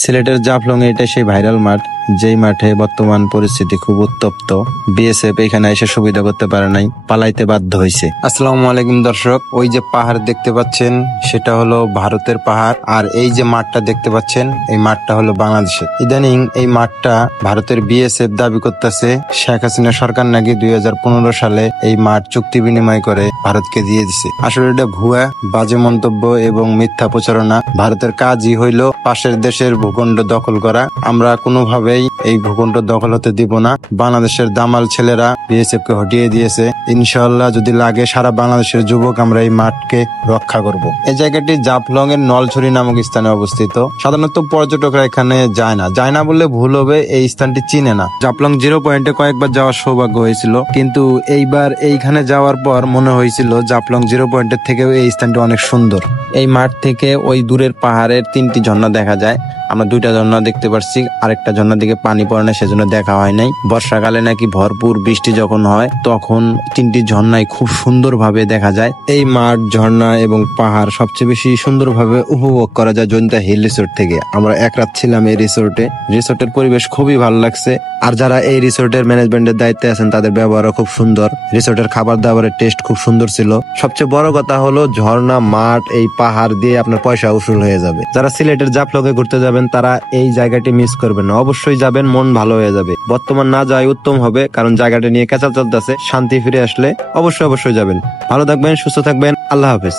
সিলেটের জাফলং এটা সেই ভাইরাল মাঠ, যেই মাঠে বর্তমান পরিস্থিতি খুব উত্তপ্ত। বিএসএফ এখানে এসে সুবিধা করতে পারে নাই, পালাইতে বাধ্য হয়েছে। আসসালামু আলাইকুম দর্শক, ওই যে পাহাড় দেখতে পাচ্ছেন সেটা হলো ভারতের পাহাড়, আর এই যে মাঠটা দেখতে পাচ্ছেন এই মাঠটা হলো বাংলাদেশের। ইদানিং এই মাঠটা ভারতের বিএসএফ দাবি করতেছে শেখ হাসিনা সরকার নাকি 2015 সালে এই মাঠ চুক্তি বিনিময় করে ভারতকে দিয়ে দিছে। আসলে এটা ভুয়া, বাজে মন্তব্য এবং মিথ্যা প্রচারণা। ভারতের কাজই হইল পাশের দেশের ভূখণ্ড দখল করা। আমরা কোনোভাবেই এই ভূখণ্ড দখল হতে দিব না। বাংলাদেশের দামাল ছেলেরা বিএসএফ কে হটিয়ে দিয়েছে। ইনশাআল্লাহ যদি লাগে সারা বাংলাদেশের যুবক আমরা এই মাঠকে রক্ষা করব। এই জায়গাটি জাফলং এর নলছড়ি নামক স্থানে অবস্থিত। সাধারণত পর্যটকরা এখানে যায় না বললে ভুল হবে, এই স্থানটি চিনে না। জাফলং 0 পয়েন্টে কয়েকবার যাওয়ার সৌভাগ্য হয়েছিল, কিন্তু এইবার এইখানে যাওয়ার পর মনে হয়েছিল জাফলং 0 পয়েন্টের থেকেও এই স্থানটি অনেক সুন্দর। এই মাঠ থেকে ওই দূরের পাহাড়ের 3টি ঝর্ণা দেখা যায়। আমরা 2টা ঝর্ণা দেখতে পারছি, আরেকটা ঝর্ণার দিকে পানি পড়ে না, সেজন্য দেখা হয় নাই। বর্ষাকালে নাকি ভরপুর বৃষ্টি যখন হয় তখন 3টি ঝর্ণায় খুব সুন্দরভাবে দেখা যায়। এই মাঠ, ঝর্ণা এবং পাহাড় সবচেয়ে বেশি সুন্দরভাবে উপভোগ করা যায় জয়ন্তা হিল রিসোর্ট থেকে। আমরা এক রাত ছিলাম এই রিসোর্টে। রিসোর্টের পরিবেশ খুবই ভালো লাগছে, আর যারা এই রিসোর্টের ম্যানেজমেন্টের দায়িত্বে আছেন তাদের ব্যবহারও খুব সুন্দর। রিসোর্টের খাবার দাবারের টেস্ট খুব সুন্দর ছিল। সবচেয়ে বড় কথা হলো ঝর্ণা, মাঠ, এই পাহাড় দিয়ে আপনার পয়সা উসুল হয়ে যাবে। যারা সিলেটের জাফলংয়ে ঘুরতে যাবেন তারা এই জায়গাটি মিস করবেন না, অবশ্যই যাবেন, মন ভালো হয়ে যাবে। বর্তমান না যাওয়াই উত্তম হবে, কারণ জায়গাটা নিয়ে ক্যাচাল চলতেছে। শান্তি ফিরে আসলে অবশ্যই যাবেন। ভালো থাকবেন, সুস্থ থাকবেন, আল্লাহ হাফেজ।